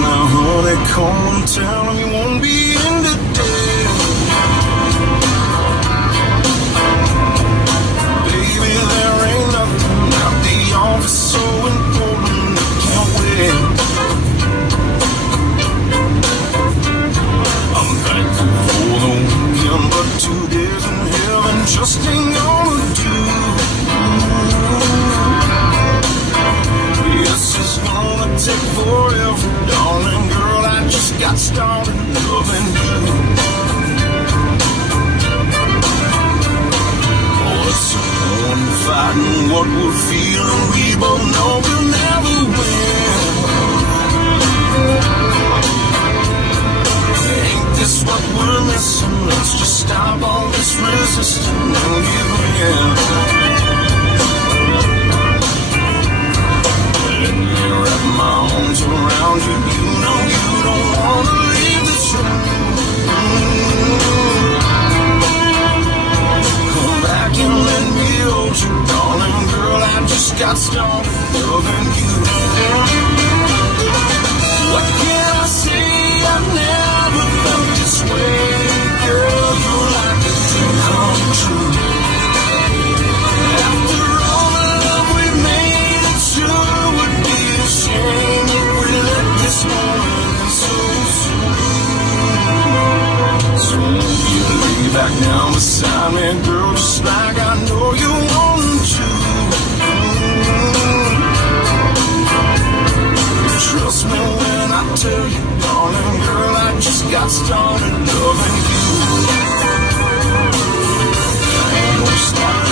now, honey, come and tell him you won't be in today. Baby, there ain't nothing at the office so important it can't wait. I'm thankful for the weekend, but 2 days in heaven just ain't gonna do. This is gonna take forever, darling girl, I just got started loving you. Oh, it's a fun fighting what we're feeling, we both know we'll never win. Ain't this what we're missing? Let's just stop all this resisting and give in. Let me wrap my arms around you. You know you don't wanna leave this room. Come back and let me hold you, darling girl. I just got started loving you. What can I say? I've never felt this way, girl. You're like a dream come true. After all the love we've made, it sure would be a shame if we let this moment so soon. So won't you lay back down beside me, girl, just like I know you want to. Trust me when I tell you, darling girl, I just got started loving you. I ain't gonna stop.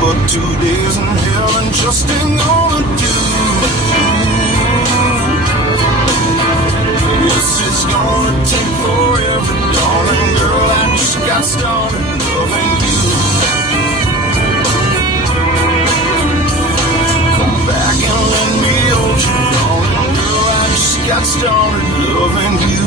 But 2 days in heaven just ain't gonna do. This is gonna take forever, darling girl. I just got started loving you. Come back and let me hold you, darling girl. I just got started loving you.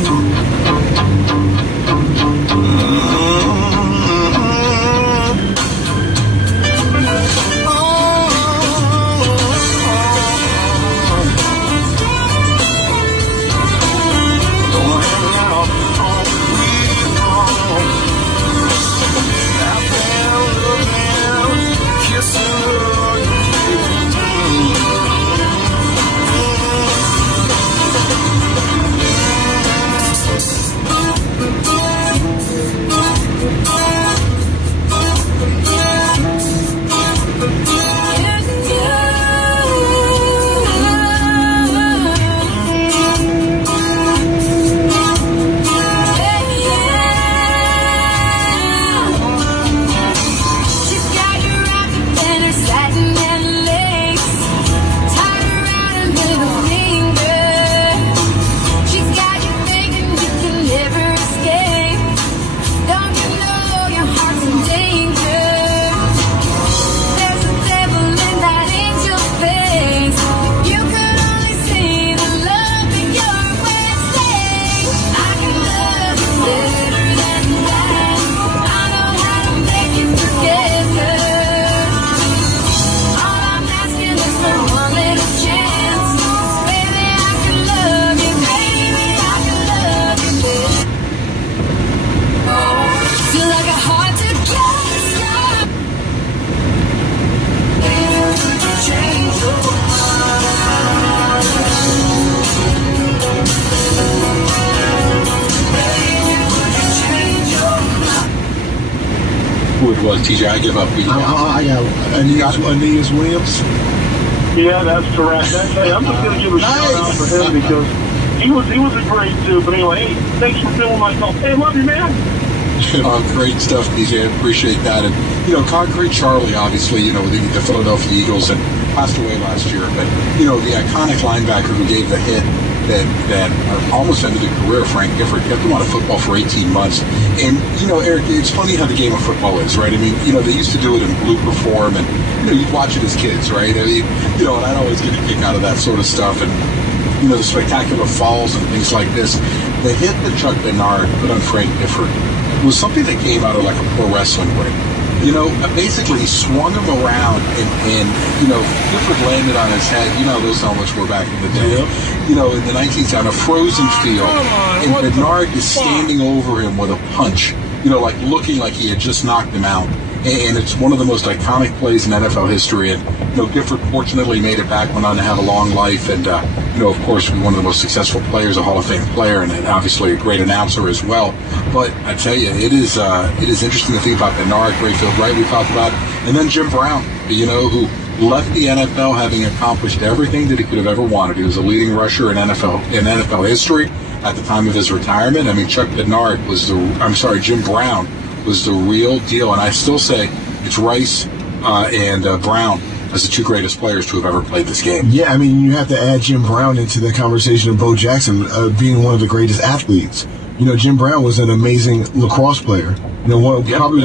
Who it was, TJ? I give up. I got Aeneas Williams. Yeah, that's correct. Hey, I'm just going to give a shout out for him because he was a great dude. But anyway, hey, thanks for filming myself. Hey, love you, man. Great stuff, DJ. I appreciate that. And, Concrete Charlie, obviously, with the Philadelphia Eagles and passed away last year. But, the iconic linebacker who gave the hit that almost ended the career of Frank Gifford, kept him out of football for 18 months. And, Eric, it's funny how the game of football is, right? I mean, they used to do it in blooper form, and, you'd watch it as kids, right? I mean, and I'd always get a kick out of that sort of stuff. And, the spectacular falls and things like this. The hit that Chuck Bernard put on Frank Gifford was something that came out of like a pro wrestling ring. Basically he swung him around and Gifford landed on his head. Those helmets were back in the day. Yep. In the 19th on a frozen field, and Bernard is standing over him with a punch, like looking like he had just knocked him out. And it's one of the most iconic plays in NFL history. And, Gifford fortunately made it back, went on to have a long life. And, of course, one of the most successful players, a Hall of Fame player, and obviously a great announcer as well. But I tell you, it is interesting to think about Bernard, Grayfield Wright we talked about, and then Jim Brown, who left the NFL having accomplished everything that he could have ever wanted. He was a leading rusher in NFL history at the time of his retirement. I mean, Jim Brown was the real deal, and I still say it's Rice and Brown as the two greatest players to have ever played this game. Yeah, I mean, you have to add Jim Brown into the conversation of Bo Jackson being one of the greatest athletes. Jim Brown was an amazing lacrosse player. Probably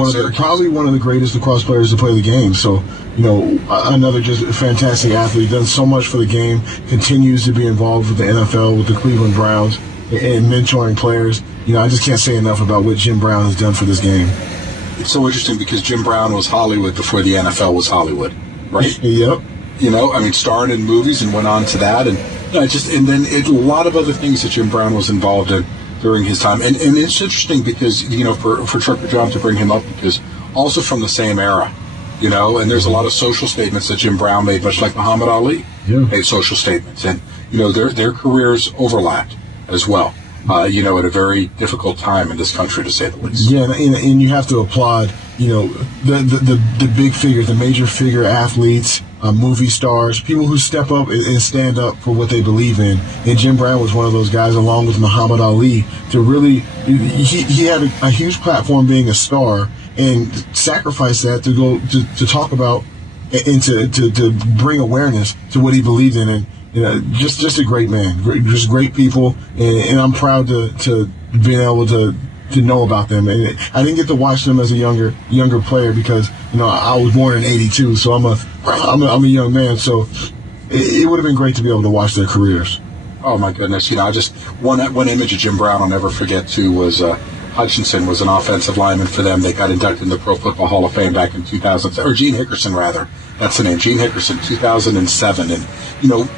one of the greatest lacrosse players to play the game. So, another just fantastic athlete, done so much for the game, continues to be involved with the NFL, with the Cleveland Browns, and mentoring players. I just can't say enough about what Jim Brown has done for this game. It's so interesting because Jim Brown was Hollywood before the NFL was Hollywood, right? Yep. Starred in movies and went on to that, and then a lot of other things that Jim Brown was involved in during his time. And it's interesting because, for Trucker John to bring him up, because also from the same era, and there's a lot of social statements that Jim Brown made, much like Muhammad Ali made social statements. And, their careers overlapped as well. At a very difficult time in this country, to say the least. Yeah, and you have to applaud, the big figures, the major figure athletes, movie stars, people who step up and stand up for what they believe in. And Jim Brown was one of those guys, along with Muhammad Ali, to really, he had a huge platform being a star, and sacrificed that to go to talk about and to bring awareness to what he believed in. And just a great man, just great people, and I'm proud to being able to know about them. And I didn't get to watch them as a younger player because I was born in '82, so I'm a young man. So it would have been great to be able to watch their careers. Oh my goodness! Just one image of Jim Brown I'll never forget too was Hutchinson was an offensive lineman for them. They got inducted in the Pro Football Hall of Fame back in 2000, or Gene Hickerson rather. That's the name, Gene Hickerson, 2007. And,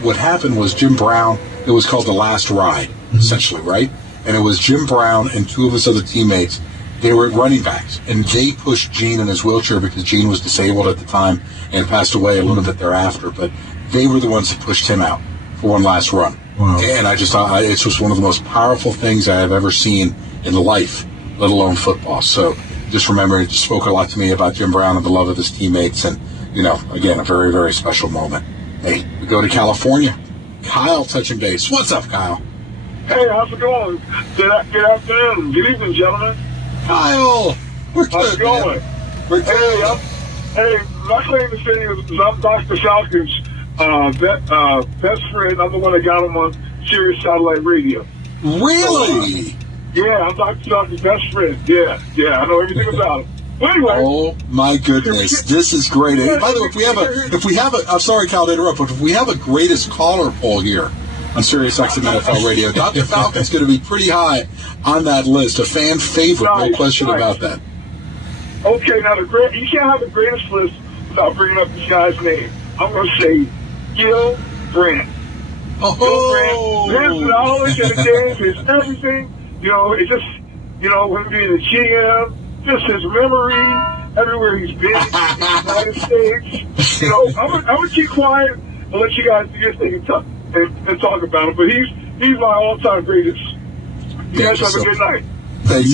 what happened was Jim Brown, it was called The Last Ride, essentially, right? And it was Jim Brown and two of his other teammates. They were running backs, and they pushed Gene in his wheelchair because Gene was disabled at the time and passed away a little bit thereafter. But they were the ones that pushed him out for one last run. Wow. And I just thought it's just one of the most powerful things I have ever seen in life, let alone football. So just remember, it just spoke a lot to me about Jim Brown and the love of his teammates, and again, a very, very special moment. Hey, we go to California. Kyle touching base. What's up, Kyle? Hey, how's it going? Good afternoon. Good evening, gentlemen. Kyle! We're how's it going? We're good. Hey, my claim to fame is I'm Dr. Falcon's best friend. I'm the one that got him on Sirius Satellite Radio. Really? Yeah, I'm Dr. Falcon's best friend. Yeah, I know everything about him. Well, anyway. Oh my goodness, this is great. And by the way, if we have a, I'm sorry, Kyle, to interrupt, but if we have a greatest caller poll here on Sirius XM NFL Radio, Dr. Falcon's going to be pretty high on that list. A fan favorite, no question about that. Okay, now you can't have the greatest list without bringing up this guy's name. I'm going to say Gil Brandt. Oh, Gil Brandt, his knowledge of the game, his everything. It just, him being a GM. Just his memory, everywhere he's been in the United States. I'm gonna keep quiet and let you guys do your thing and talk about him. But he's my all-time greatest. You guys have a good night. Thank you.